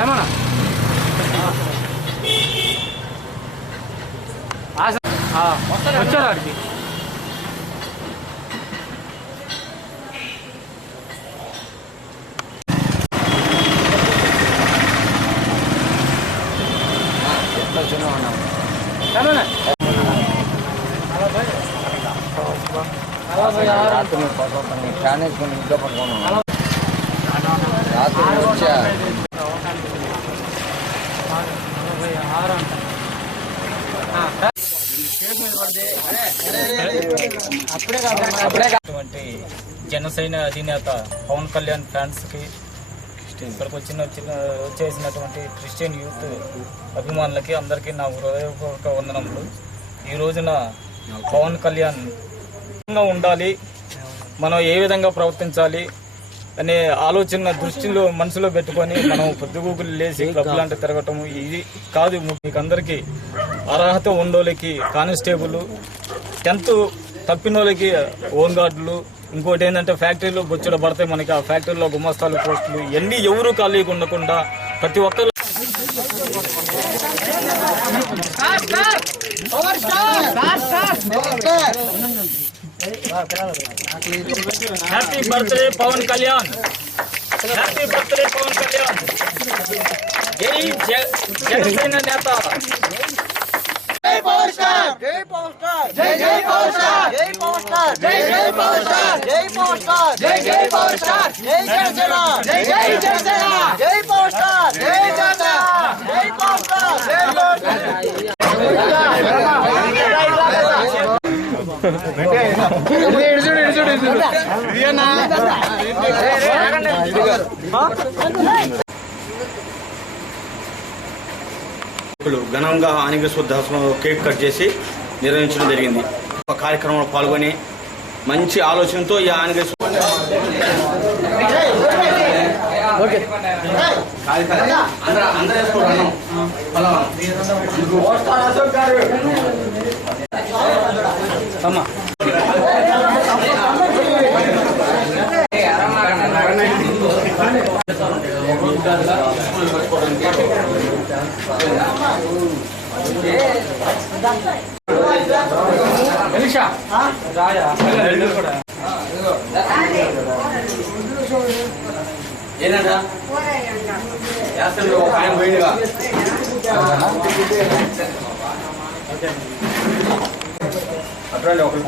ఏమన్నా వచ్చారు వాడికి రాత్రి ఫ్యాన్ వేసుకొని ఇంట్లో పడుకున్నాను. రాత్రి వచ్చా అటువంటి జనసేన అధినేత పవన్ కళ్యాణ్ ఫ్యాన్స్కి ఇక్కడికి వచ్చేసినటువంటి క్రిస్టియన్ యూత్ అభిమానులకి అందరికీ నా హృదయపూర్వక వందనములు. ఈ రోజున పవన్ కళ్యాణ్ ఉండాలి, మనం ఏ విధంగా ప్రవర్తించాలి అనే ఆలోచన దృష్టిలో మనసులో పెట్టుకొని మనం పొద్దుగూకులు లేచి క్లబ్ లాంటి తిరగటం ఇది కాదు. మీకు అందరికీ అర్హత ఉన్నోళ్ళకి కానిస్టేబుల్, 10th తప్పిన వాళ్ళకి హోమ్ గార్డులు, ఇంకోటి ఏంటంటే ఫ్యాక్టరీలో బొచ్చుడ పడితే మనకి ఆ ఫ్యాక్టరీలో గుమస్తాలు పోస్టులు ఇవన్నీ ఎవరు ఖాళీగా ఉండకుండా ప్రతి ఒక్కరు happy birthday Pawan Kalyan, happy birthday Pawan Kalyan. జై జనసేన నేత. జై పవర్ స్టార్, జై పవర్ స్టార్, జై జై పవర్ స్టార్, జై పవర్ స్టార్, జై జై పవర్ స్టార్, జై పవర్ స్టార్, జై జై పవర్ స్టార్, జై జనసేన, జై జై జనసేన, జై పవర్ స్టార్, జై జనసేన, జై పవర్ స్టార్, జై ఘనంగా ఆనిగ శుద్ధాశ్రమంలో కేక్ కట్ చేసి నిర్వహించడం జరిగింది. ఒక కార్యక్రమంలో పాల్గొని మంచి ఆలోచనతో ఈ ఆనిగ ఏంటంటే ఆయన పోయిందిగా అటువంటి